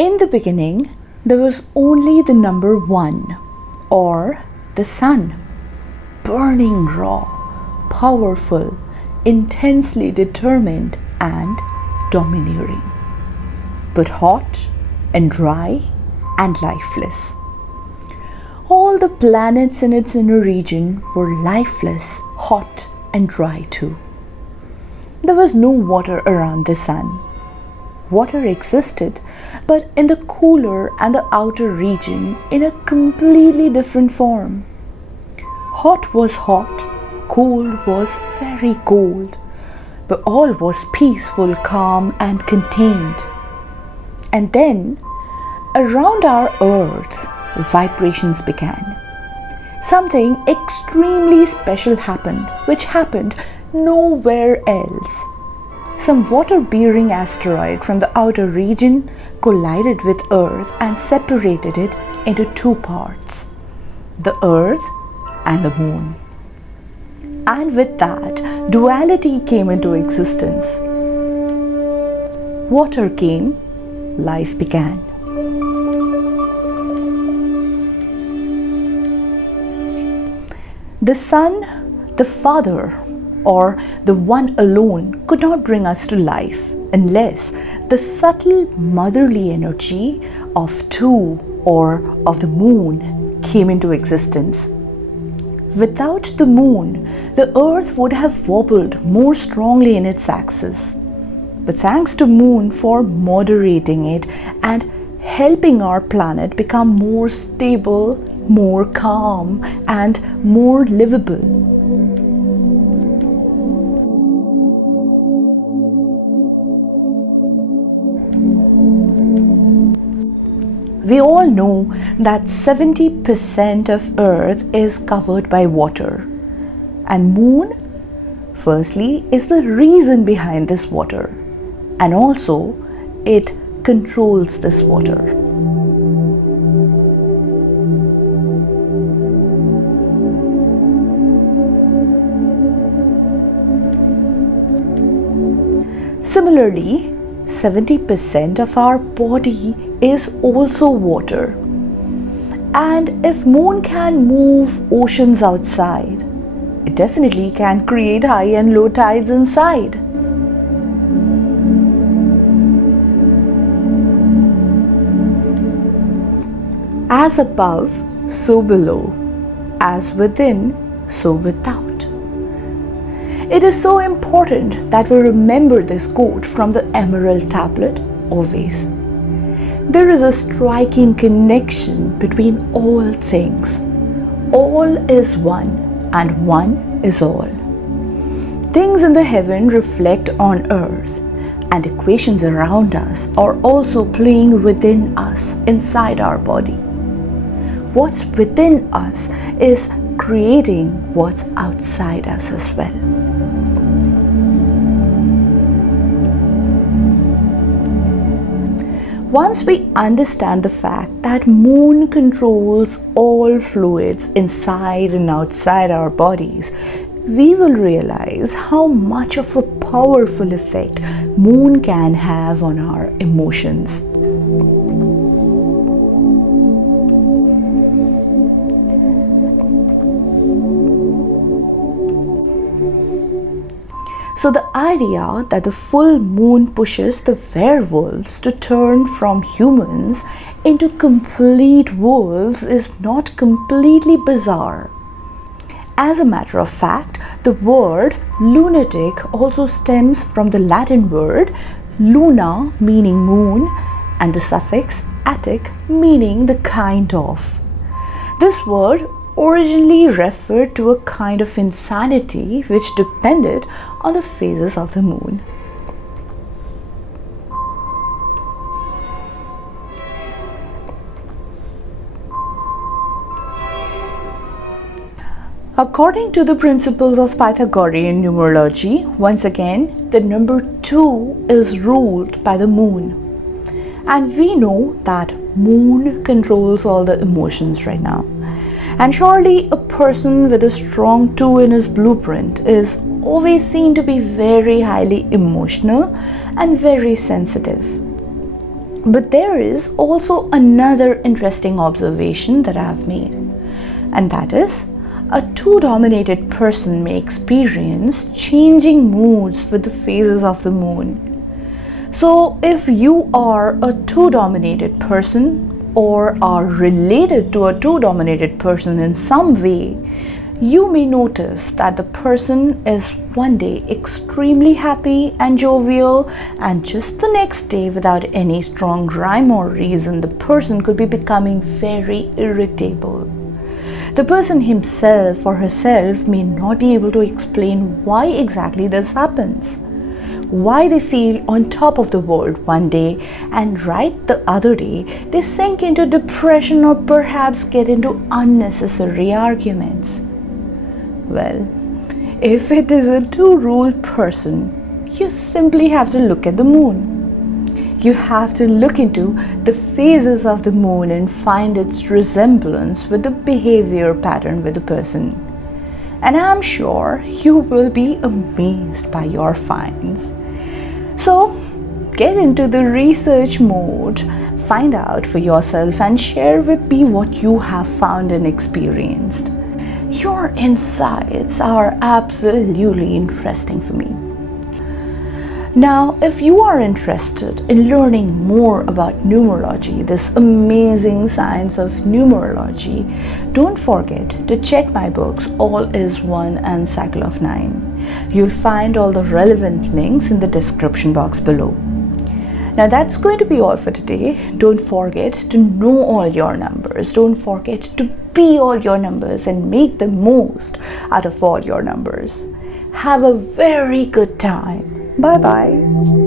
In the beginning, there was only the number one, or the sun, burning raw, powerful, intensely determined, and domineering, but hot and dry and lifeless. All the planets in its inner region were lifeless, hot, and dry too. There was no water around the sun. Water existed, but in the cooler and the outer region in a completely different form. Hot was hot, cold was very cold, but all was peaceful, calm, and contained. And then, around our earth, vibrations began. Something extremely special happened, which happened nowhere else. Some water-bearing asteroid from the outer region collided with Earth and separated it into two parts, the Earth and the Moon. And with that, duality came into existence. Water came, life began. The Sun, the Father, or the One alone could not bring us to life unless the subtle motherly energy of two or of the moon came into existence. Without the moon, the earth would have wobbled more strongly in its axis. But thanks to moon for moderating it and helping our planet become more stable, more calm, and more livable. We all know that 70% of Earth is covered by water, and Moon, firstly, is the reason behind this water, and also it controls this water. Similarly, 70% of our body is also water. And if moon can move oceans outside, it definitely can create high and low tides inside. As above, so below. As within, so without. It is so important that we remember this quote from the Emerald Tablet always. There is a striking connection between all things. All is one, and one is all. Things in the heaven reflect on earth, and equations around us are also playing within us, inside our body. What's within us is creating what's outside us as well. Once we understand the fact that moon controls all fluids inside and outside our bodies, we will realize how much of a powerful effect moon can have on our emotions. So the idea that the full moon pushes the werewolves to turn from humans into complete wolves is not completely bizarre. As a matter of fact, the word lunatic also stems from the Latin word luna, meaning moon, and the suffix atic, meaning the kind of. This word originally referred to a kind of insanity which depended on the phases of the moon. According to the principles of Pythagorean numerology, once again, the number 2 is ruled by the moon. And we know that moon controls all the emotions right now. And surely a person with a strong 2 in his blueprint is always seen to be very highly emotional and very sensitive. But there is also another interesting observation that I have made, and that is a two dominated person may experience changing moods with the phases of the moon. So, if you are a two dominated person or are related to a two dominated person in some way, you may notice that the person is one day extremely happy and jovial, and just the next day, without any strong rhyme or reason, the person could be becoming very irritable. The person himself or herself may not be able to explain why exactly this happens. Why they feel on top of the world one day and right the other day they sink into depression or perhaps get into unnecessary arguments. Well, if it is a two-ruled person, you simply have to look at the moon. You have to look into the phases of the moon and find its resemblance with the behavior pattern with the person. And I'm sure you will be amazed by your finds. So, get into the research mode, find out for yourself and share with me what you have found and experienced. Your insights are absolutely interesting for me. Now, if you are interested in learning more about numerology, this amazing science of numerology, don't forget to check my books All Is One and Cycle of Nine. You'll find all the relevant links in the description box below. Now that's going to be all for today. Don't forget to know all your numbers. Don't forget to be all your numbers and make the most out of all your numbers. Have a very good time. Bye bye.